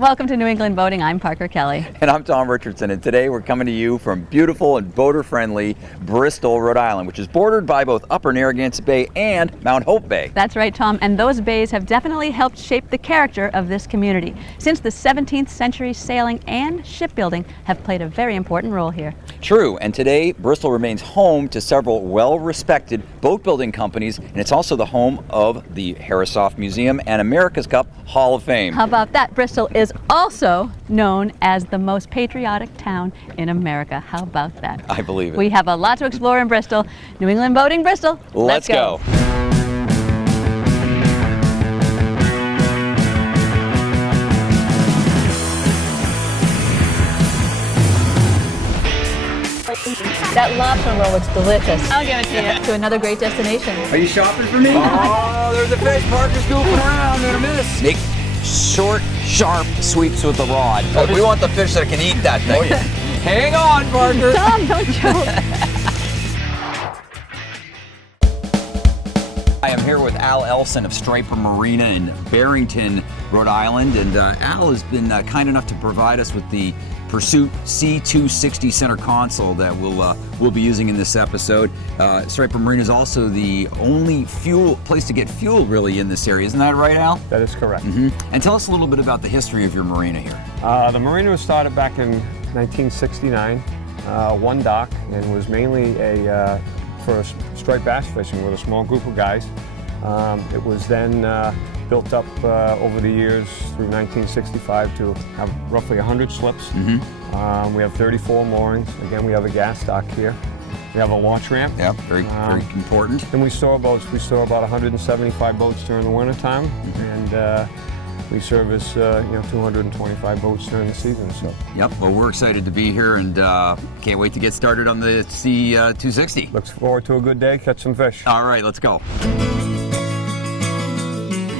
Welcome to New England Boating. I'm Parker Kelly. And I'm Tom Richardson, and today we're coming to you from beautiful and boater-friendly Bristol, Rhode Island, which is bordered by both Upper Narragansett Bay and Mount Hope Bay. That's right, Tom, and those bays have definitely helped shape the character of this community. Since the 17th century, sailing and shipbuilding have played a very important role here. True, and today Bristol remains home to several well-respected boat-building companies, and it's also the home of the Herreshoff Museum and America's Cup Hall of Fame. How about that? Bristol is also known as the most patriotic town in America. How about that? I believe it. We have a lot to explore in Bristol. New England Boating, Bristol. Let's go. That lobster roll looks delicious. I'll give it to you. To another great destination. Are you shopping for me? Oh, there's a fish. Parker's goofing around. Gonna miss. Make short, sharp sweeps with the rod. Oh, we want the fish that can eat that thing. Oh, yeah. Hang on, Parker. Tom, don't joke. I am here with Al Elson of Striper Marina in Barrington, Rhode Island, and Al has been kind enough to provide us with the Pursuit C260 center console that we'll be using in this episode. Striper Marine is also the only place to get fuel really in this area. Isn't that right, Al? That is correct. Mm-hmm. And tell us a little bit about the history of your marina here. The marina was started back in 1969, one dock, and was mainly for striped bass fishing with a small group of guys. It was then built up over the years through 1965 to have roughly 100 slips. Mm-hmm. We have 34 moorings. Again, we have a gas dock here. We have a launch ramp. Yeah, very important. And we store boats. We store about 175 boats during the winter time, mm-hmm. and we service 225 boats during the season. So. Yep. Well, we're excited to be here, and can't wait to get started on the C260. Looks forward to a good day. Catch some fish. All right, let's go.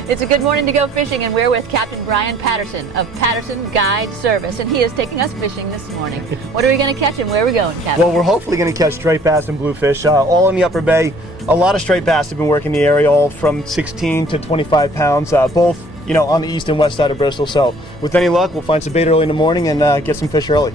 It's a good morning to go fishing, and we're with Captain Brian Patterson of Patterson Guide Service, and he is taking us fishing this morning. What are we going to catch and where are we going, Captain? Well, we're hopefully going to catch striped bass and bluefish, all in the Upper Bay. A lot of striped bass have been working the area, all from 16 to 25 pounds, both on the east and west side of Bristol. So with any luck, we'll find some bait early in the morning and get some fish early.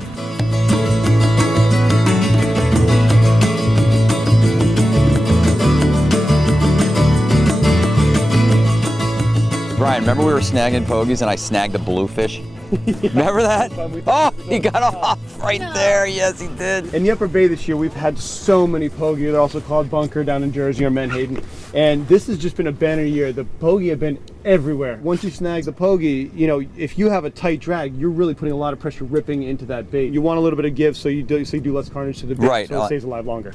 Brian, remember we were snagging pogies and I snagged a bluefish? Remember that? Oh, he got off right there. Yes, he did. In the Upper Bay this year, we've had so many pogie. They're also called bunker down in Jersey or Menhaden. And this has just been a banner year. The pogie have been everywhere. Once you snag the pogie, if you have a tight drag, you're really putting a lot of pressure ripping into that bait. You want a little bit of give so you do less carnage to the bait, right, so it stays alive longer.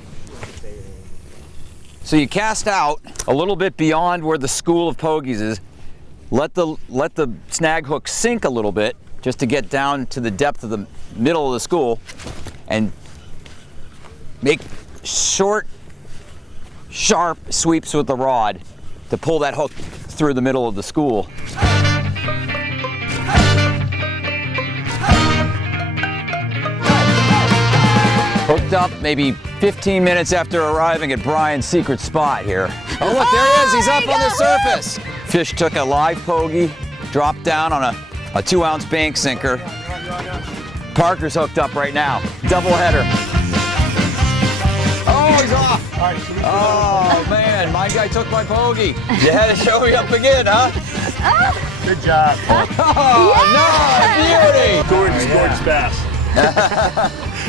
So you cast out a little bit beyond where the school of pogies is. Let the snag hook sink a little bit just to get down to the depth of the middle of the school, and make short, sharp sweeps with the rod to pull that hook through the middle of the school. Hooked up maybe 15 minutes after arriving at Brian's secret spot here. Oh look, there he is, he's up on the surface. Fish took a live pogie, dropped down on a 2-ounce bank sinker. Parker's hooked up right now. Double header. Oh, he's off. Oh man, my guy took my pogie. You had to show me up again, huh? Good job. Oh, no, beauty. Gorgeous bass.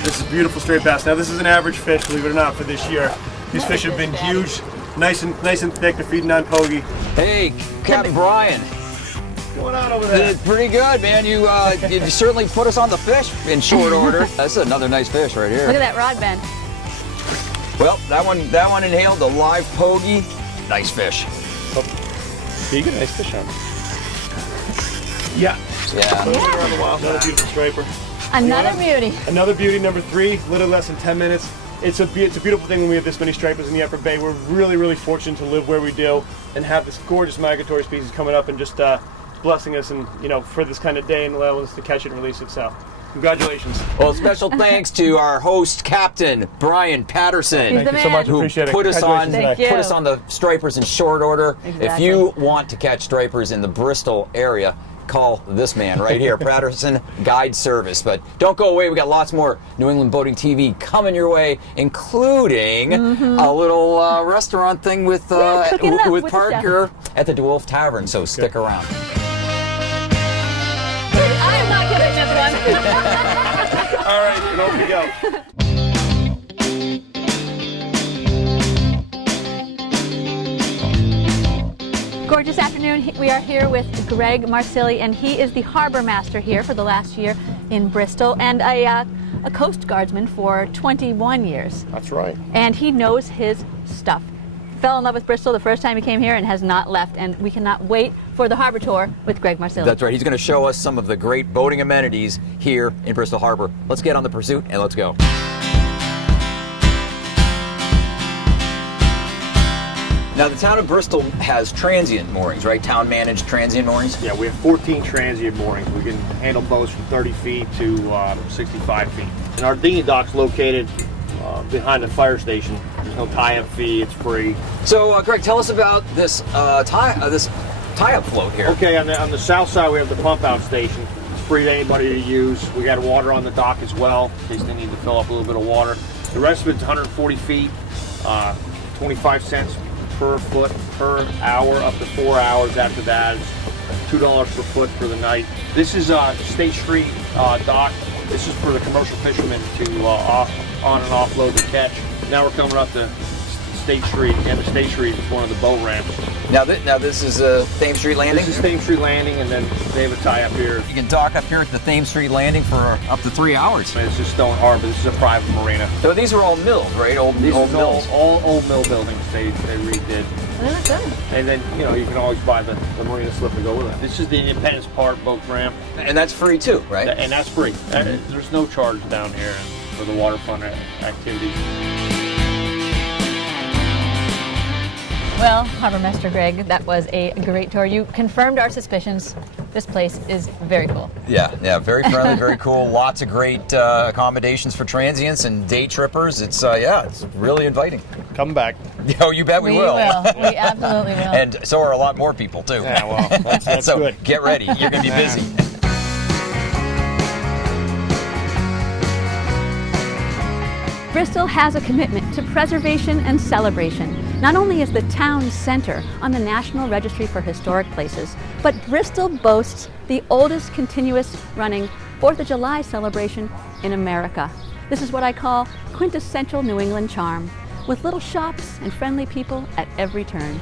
This is beautiful straight bass. Now this is an average fish, believe it or not, for this year. These fish have been huge, nice and thick. They're feeding on pogie. Hey, Captain Brian. What's going on over there? Pretty good, man. You certainly put us on the fish in short order. That's another nice fish right here. Look at that rod bend. Well, that one inhaled the live pogie. Nice fish. Oh, you get a nice fish on. Yeah. Another beautiful striper. Another beauty. Another beauty, number 3, little less than 10 minutes. It's a beautiful thing when we have this many stripers in the Upper Bay. We're really, really fortunate to live where we do and have this gorgeous migratory species coming up and just blessing us and for this kind of day and allowing us to catch it and release it. So Congratulations. Well, special thanks to our host, Captain Brian Patterson. He's the Thank you so much. man. Appreciate it. Put us on the stripers in short order. Exactly. If you want to catch stripers in the Bristol area, call this man right here, Patterson Guide Service. But don't go away. We got lots more New England Boating TV coming your way, including a little restaurant thing with cooking it up with the Parker at the Dewolf Tavern. So stick around. I'm not getting this one. All right, over we go. Gorgeous afternoon. We are here with Greg Marsili, and he is the harbor master here for the last year in Bristol, and a Coast Guardsman for 21 years. That's right. And he knows his stuff. Fell in love with Bristol the first time he came here and has not left, and we cannot wait for the harbor tour with Greg Marsili. That's right. He's going to show us some of the great boating amenities here in Bristol Harbor. Let's get on the pursuit and let's go. Now, the town of Bristol has transient moorings, right? Town-managed transient moorings? Yeah, we have 14 transient moorings. We can handle boats from 30 feet to 65 feet. And our dinghy dock's located behind the fire station. There's no tie-up fee. It's free. So, Greg, tell us about this tie-up float here. Okay, on the south side we have the pump-out station. It's free to anybody to use. We got water on the dock as well, in case they need to fill up a little bit of water. The rest of it's 140 feet, 25 cents per foot per hour, up to 4 hours after that. It's $2 per foot for the night. This is State Street dock. This is for the commercial fishermen to on and offload the catch. Now we're coming up to State Street, and the State Street is one of the boat ramps. Now this is Thames Street Landing? This is Thames Street Landing, and then they have a tie-up here. You can dock up here at the Thames Street Landing for up to 3 hours. It's just Stone Harbor. This is a private marina. So these are all mills, right? Old mills. All old mill buildings they redid. They look good. And then, you can always buy the marina slip to go with it. This is the Independence Park boat ramp. And that's free too, right? And that's free. There's no charge down here for the waterfront activities. Well, Harbor Master Greg, that was a great tour. You confirmed our suspicions. This place is very cool. Yeah, very friendly, very cool. Lots of great accommodations for transients and day trippers. It's really inviting. Come back. Oh, you bet we will. We absolutely will. And so are a lot more people too. Yeah, well, that's so good. Get ready. You're going to be busy. Bristol has a commitment to preservation and celebration. Not only is the town center on the National Registry for Historic Places, but Bristol boasts the oldest continuous running 4th of July celebration in America. This is what I call quintessential New England charm, with little shops and friendly people at every turn.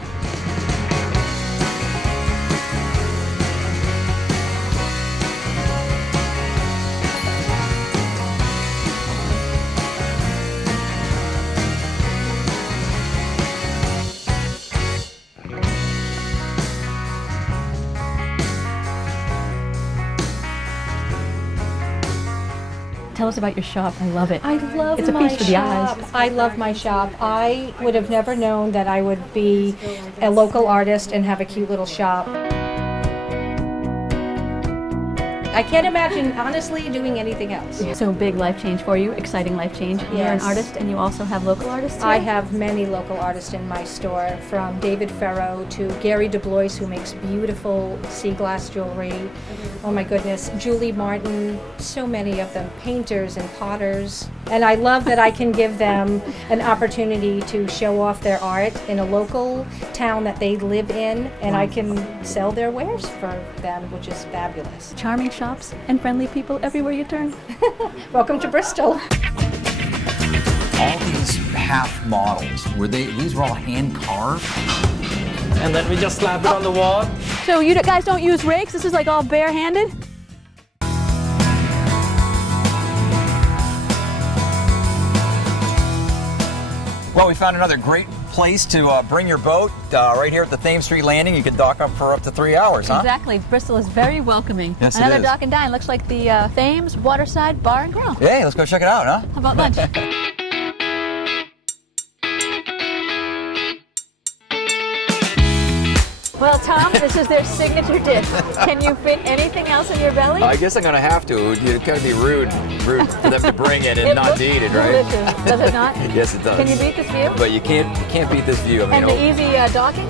Tell us about your shop. I love it. I love It's a my feast for the shop. eyes. I love my shop. I would have never known that I would be a local artist and have a cute little shop. I can't imagine, honestly, doing anything else. So big life change for you, exciting life change. You're an Yes. artist and you also have local artists I here? have many local artists in my store, from David Farrow to Gary DeBlois, who makes beautiful sea glass jewelry. Oh my goodness, Julie Martin, so many of them, painters and potters. And I love that I can give them an opportunity to show off their art in a local town that they live in, and I can sell their wares for them, which is fabulous. Charming shops and friendly people everywhere you turn. Welcome to Bristol. All these half models, these were all hand carved? And then we just slap it on the wall. So you guys don't use rakes? This is like all bare-handed? Well, we found another great place to bring your boat right here at the Thames Street Landing. You can dock up for up to 3 hours, huh? Exactly. Bristol is very welcoming. Yes, it Another is. dock and dine. Looks like the Thames Waterside Bar and Grill. Hey, let's go check it out, huh? How about lunch? Well, Tom, this is their signature dish. Can you fit anything else in your belly? I guess I'm gonna have to. It'd kind of be rude for them to bring it and not looks to eat it, right? delicious, does it not? Yes, it does. Can you beat this view? But you can't beat this view. I mean, And the easy docking?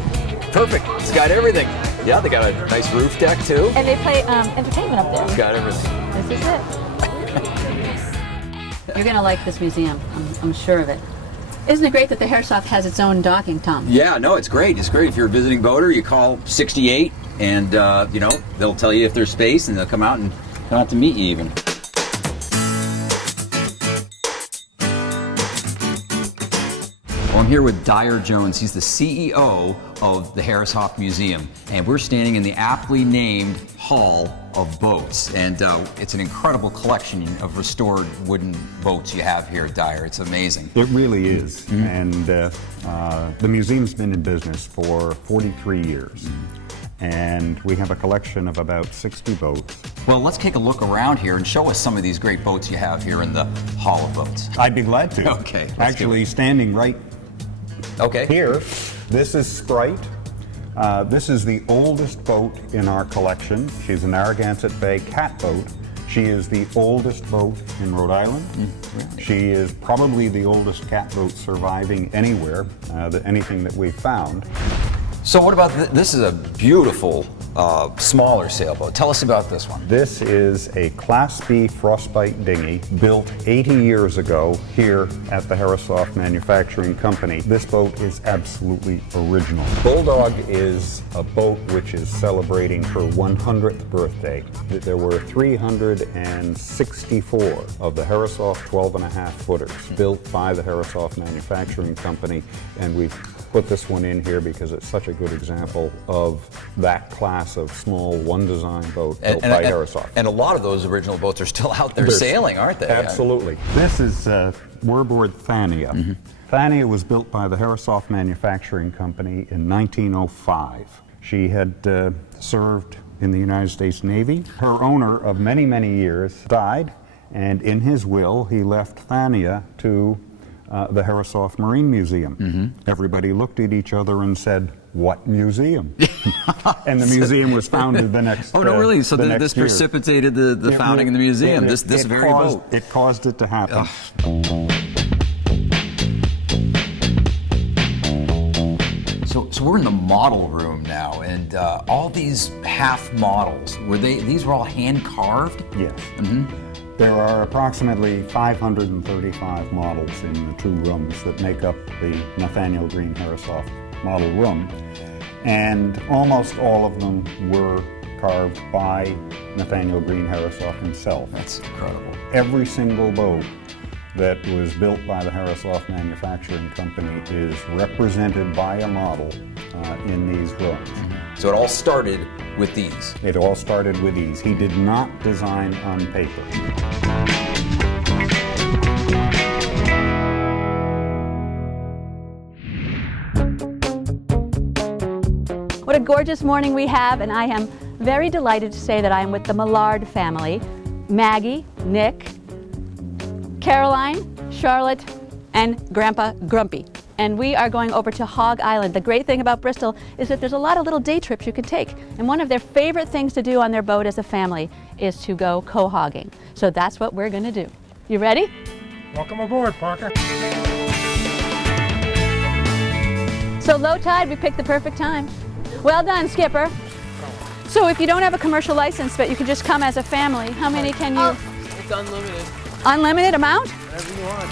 perfect. It's got everything. Yeah, they got a nice roof deck too. And they play entertainment up there. Got everything. This is it. You're gonna like this museum. I'm sure of it. Isn't it great that the Herreshoff has its own docking, Tom? Yeah, no, it's great. It's great. If you're a visiting boater, you call 68, and you know, they'll tell you if there's space, and they'll come out to meet you even. Well, I'm here with Dyer Jones. He's the CEO of the Herreshoff Museum, and we're standing in the aptly named Hall of Boats. And it's an incredible collection of restored wooden boats you have here, Dyer. It's amazing. It really is. And the museum's been in business for 43 years. And we have a collection of about 60 boats. Well, let's take a look around here and show us some of these great boats you have here in the Hall of Boats. I'd be glad to. Okay, let's Actually, standing right here, this is Sprite. This is the oldest boat in our collection. She's a Narragansett Bay catboat. She is the oldest boat in Rhode Island. Really? She is probably the oldest catboat surviving anywhere, anything that we've found. So what about this? Is a beautiful smaller sailboat. Tell us about this one. This is a Class B frostbite dinghy built 80 years ago here at the Herreshoff Manufacturing Company. This boat is absolutely original. Bulldog is a boat which is celebrating her 100th birthday. There were 364 of the Herreshoff 12.5 footers built by the Herreshoff Manufacturing Company, and we've put this one in here because it's such a good example of that class of small one design boat built by Herreshoff. And a lot of those original boats are still out there sailing, aren't they? Absolutely. This is Werbord Thania. Thania was built by the Herreshoff Manufacturing Company in 1905. She had served in the United States Navy. Her owner of many, many years died, and in his will he left Thania to the Herreshoff Marine Museum. Everybody looked at each other and said, "What museum?" And the museum was founded the next year. Oh, no, really? So this precipitated the founding of the museum, this very boat. It caused it to happen. So we're in the model room now, and all these half models, these were all hand carved? Yes. There are approximately 535 models in the two rooms that make up the Nathaniel Green Herreshoff model room, and almost all of them were carved by Nathaniel Green Herreshoff himself. That's incredible. Every single boat that was built by the Herreshoff Manufacturing Company is represented by a model in these rooms. So it all started with these? It all started with these. He did not design on paper. What a gorgeous morning we have, and I am very delighted to say that I am with the Millard family. Maggie, Nick, Caroline, Charlotte, and Grandpa Grumpy. And we are going over to Hog Island. The great thing about Bristol is that there's a lot of little day trips you can take. And one of their favorite things to do on their boat as a family is to go quahogging. So that's what we're gonna do. You ready? Welcome aboard, Parker. So low tide, we picked the perfect time. Well done, Skipper. So if you don't have a commercial license, but you can just come as a family, how many can you? It's unlimited. Unlimited amount? Whatever you want.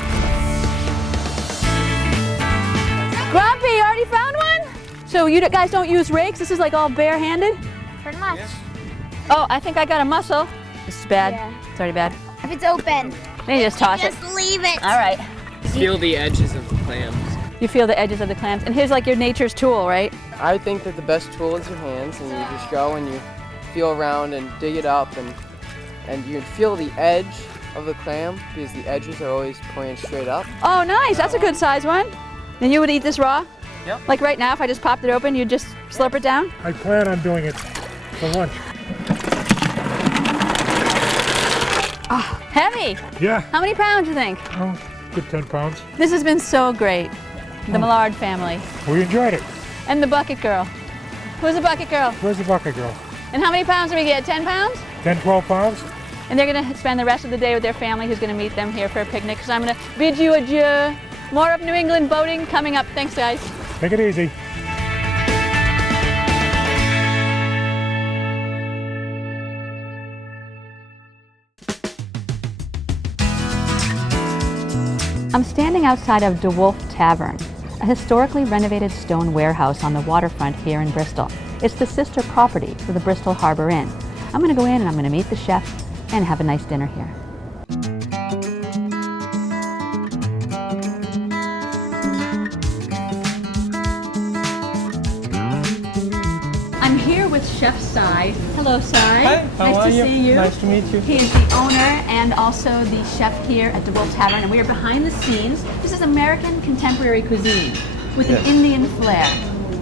Grumpy, you already found one? So you guys don't use rakes? This is like all bare-handed? Pretty much. Oh, I think I got a mussel. This is bad. Yeah. It's already bad. If it's open, Let me just toss it. just leave it. All right. Feel the edges of the clams. You feel the edges of the clams. And here's like your nature's tool, right? I think that the best tool is your hands, and you just go and you feel around and dig it up, and you feel the edge of the clam because the edges are always pointed straight up. Oh, nice. That's a good size one. And you would eat this raw? Yep. Like right now, if I just popped it open, you'd just slurp it down? I plan on doing it for lunch. Oh, heavy. Yeah. How many pounds you think? Oh, good 10 pounds. This has been so great. The Millard family. We enjoyed it. And the bucket girl. Who's the bucket girl? Where's the bucket girl? And how many pounds do we get? 10 pounds? 10, 12 pounds? And they're going to spend the rest of the day with their family who's going to meet them here for a picnic. So I'm going to bid you adieu. More of New England boating coming up. Thanks, guys. Take it easy. I'm standing outside of Dewolf Tavern, a historically renovated stone warehouse on the waterfront here in Bristol. It's the sister property to the Bristol Harbor Inn. I'm going to go in and I'm going to meet the chef and have a nice dinner here. I'm here with Chef Cy. Hello, Cy. Hi, how nice are to you? see you. Nice to meet you. He is the owner and also the chef here at Dewolf Tavern, and we are behind the scenes. This is American contemporary cuisine with an Indian flair,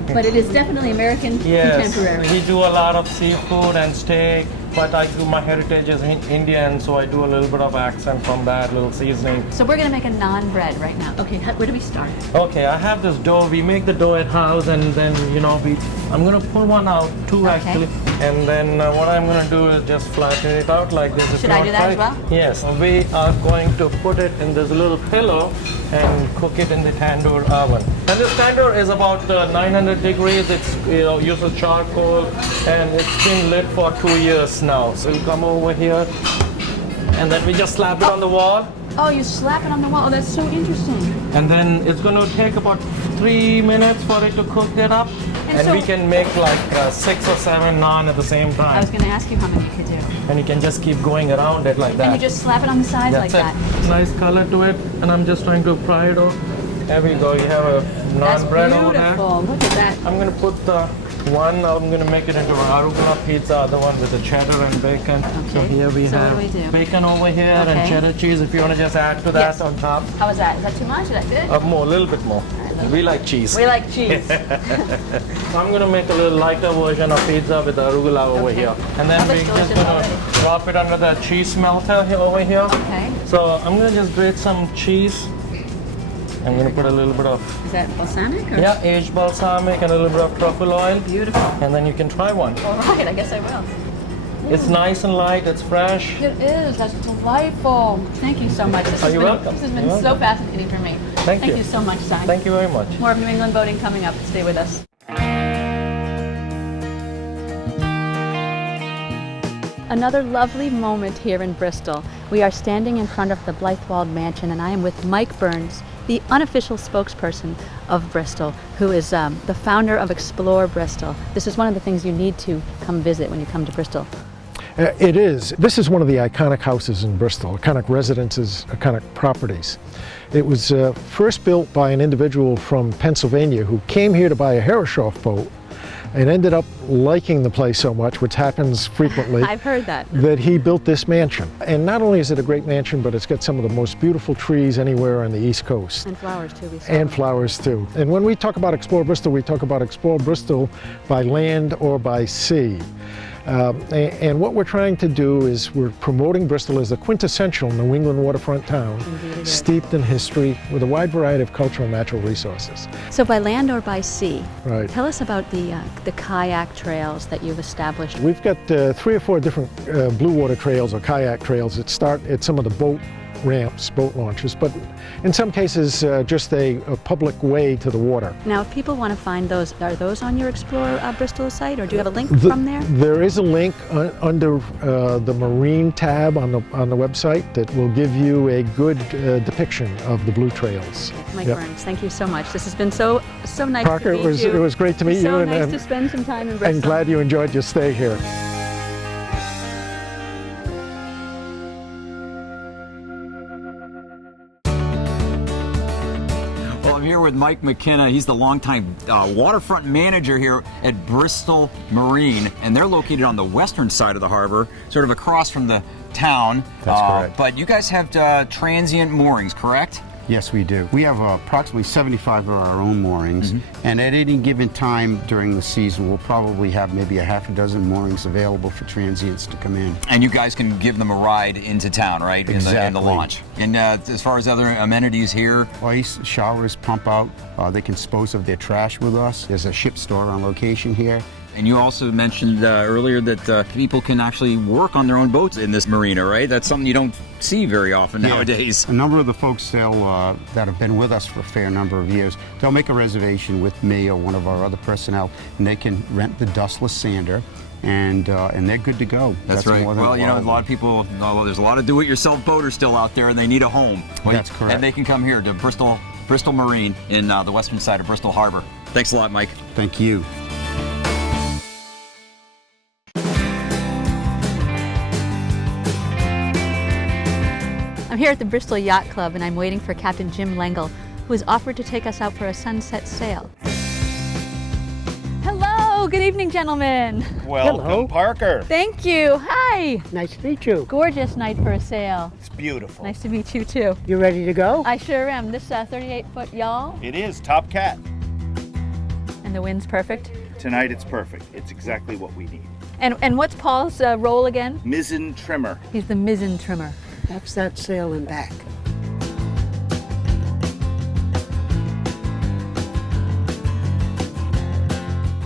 but it is definitely American contemporary. We do a lot of seafood and steak, but my heritage is Indian, so I do a little bit of accent from that, little seasoning. So we're going to make a naan bread right now. Okay, where do we start? Okay, I have this dough. We make the dough at house, and then I'm gonna pull one out, two actually, and then what I'm gonna do is just flatten it out like this. Should I do that as well? Yes. We are going to put it in this little pillow and cook it in the tandoor oven. And this tandoor is about 900 degrees. It's uses charcoal, and it's been lit for 2 years now. So we'll come over here, and then we just slap it on the wall. Oh, you slap it on the wall. Oh, that's so interesting. And then it's going to take about 3 minutes for it to cook it up. And we can make like 6 or 7 naan at the same time. I was going to ask you how many you could do. And you can just keep going around it like that. And you just slap it on the sides like that. Nice color to it. And I'm just trying to fry it off. There we go. You have a naan bread over there. Beautiful. Look at that. I'm going to put the one, I'm going to make it into an arugula pizza, other one with the cheddar and bacon. Okay. So here we have what do we do? bacon over here and cheddar cheese if you want to just add to that on top. How was that? Is that too much? Is that good? More, a little bit more. We like cheese. We like cheese. So I'm going to make a little lighter version of pizza with arugula over here. And then we're just going to drop it under the cheese melter here over here. Okay. So I'm going to just grate some cheese. I'm going to put a little bit of... Is that balsamic? Or? Yeah, aged balsamic and a little bit of truffle oil. Beautiful. And then you can try one. All right, I guess I will. It's nice and light, it's fresh. It is. That's delightful. Thank you so much. You're welcome. This has been so fascinating for me. Thank you. you so much, Cy. Thank you very much. More of New England boating coming up. Stay with us. Another lovely moment here in Bristol. We are standing in front of the Blythewald Mansion, and I am with Mike Burns, the unofficial spokesperson of Bristol, who is the founder of Explore Bristol. This is one of the things you need to come visit when you come to Bristol. It is. This is one of the iconic houses in Bristol, iconic residences, iconic properties. It was first built by an individual from Pennsylvania who came here to buy a Herreshoff boat and ended up liking the place so much, which happens frequently. I've heard that. That he built this mansion. And not only is it a great mansion, but it's got some of the most beautiful trees anywhere on the East Coast. And flowers too. And flowers too. And when we talk about Explore Bristol, we talk about Explore Bristol by land or by sea. And what we're trying to do is we're promoting Bristol as a quintessential New England waterfront town, steeped in history with a wide variety of cultural and natural resources. So by land or by sea, right. Tell us about the kayak trails that you've established. We've got 3 or 4 different blue water trails or kayak trails that start at some of the boat ramps, boat launches, but in some cases just a public way to the water. Now if people want to find those, are those on your Explore Bristol site, or do you have a link from there? There is a link under the Marine tab on the website that will give you a good depiction of the blue trails. Mike Burns, thank you so much. This has been so nice Parker, to meet you. It was great to meet you. So nice to spend some time in Bristol. And glad you enjoyed your stay here. Well, I'm here with Mike McKenna. He's the longtime waterfront manager here at Bristol Marine, and they're located on the western side of the harbor, sort of across from the town. That's correct. But you guys have transient moorings, correct? Yes, we do. We have approximately 75 of our own moorings, and at any given time during the season, we'll probably have maybe a half a dozen moorings available for transients to come in. And you guys can give them a ride into town, right? Exactly. In the launch. And as far as other amenities here? Ice, showers, pump out. They can dispose of their trash with us. There's a ship store on location here. And you also mentioned earlier that people can actually work on their own boats in this marina, right? That's something you don't see very often nowadays. A number of the folks that have been with us for a fair number of years, they'll make a reservation with me or one of our other personnel, and they can rent the dustless sander. and they're good to go. That's right. more than Well, you know, a lot of people, there's a lot of do-it-yourself boaters still out there, and they need a home. That's correct. And they can come here to Bristol Marine in the western side of Bristol Harbor. Thanks a lot, Mike. Thank you. I'm here at the Bristol Yacht Club and I'm waiting for Captain Jim Lengel, who has offered to take us out for a sunset sail. Hello, good evening, gentlemen. Welcome, Parker. Thank you. Hi. Nice to meet you. Gorgeous night for a sail. It's beautiful. Nice to meet you too. You ready to go? I sure am. This 38-foot yawl, It is Top Cat. and the wind's perfect. Tonight it's perfect. It's exactly what we need. And what's Paul's role again? Mizzen trimmer. He's the mizzen trimmer. That's that sail and back.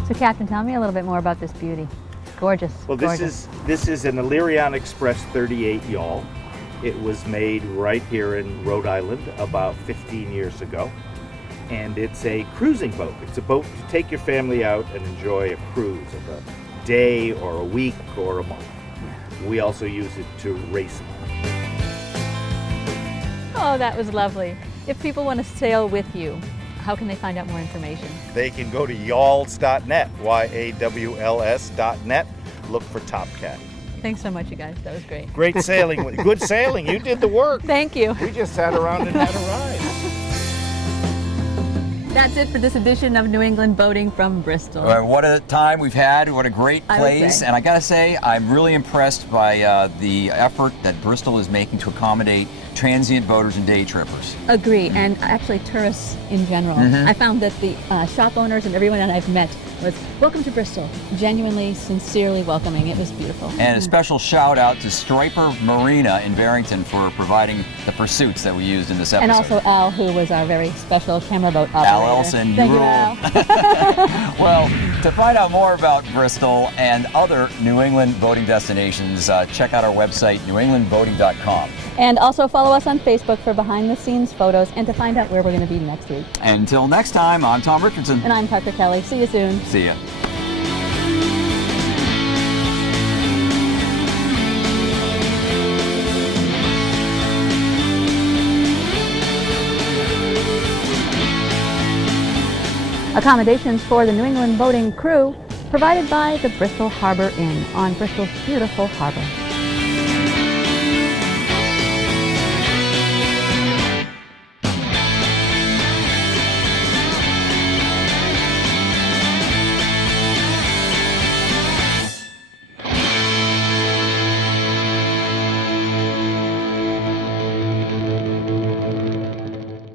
So Captain, tell me a little bit more about this beauty. Gorgeous. Well, gorgeous. this is an Illyrian Express 38 yawl. It was made right here in Rhode Island about 15 years ago. And it's a cruising boat. It's a boat to take your family out and enjoy a cruise of a day or a week or a month. We also use it to race. Oh, that was lovely. If people want to sail with you, how can they find out more information? They can go to yawls.net, YAWLS.net. Look for Top Cat. Thanks so much, you guys. That was great. Great sailing. Good sailing. You did the work. Thank you. We just sat around and had a ride. That's it for this edition of New England Boating from Bristol. What a time we've had. What a great I would place. say. And I got to say, I'm really impressed by the effort that Bristol is making to accommodate transient boaters and day trippers. Agree, and actually tourists in general. I found that the shop owners and everyone that I've met was welcome to Bristol, genuinely, sincerely welcoming. It was beautiful. And a special shout out to Striper Marina in Barrington for providing the pursuits that we used in this episode. And also Al, who was our very special camera boat operator. Al Elson, Thank you you, rule. Al. Well, to find out more about Bristol and other New England boating destinations, check out our website, newenglandboating.com. And also follow us on Facebook for behind-the-scenes photos and to find out where we're going to be next week. Until next time, I'm Tom Richardson. And I'm Parker Kelly. See you soon. See ya. Accommodations for the New England boating crew provided by the Bristol Harbor Inn on Bristol's beautiful harbor.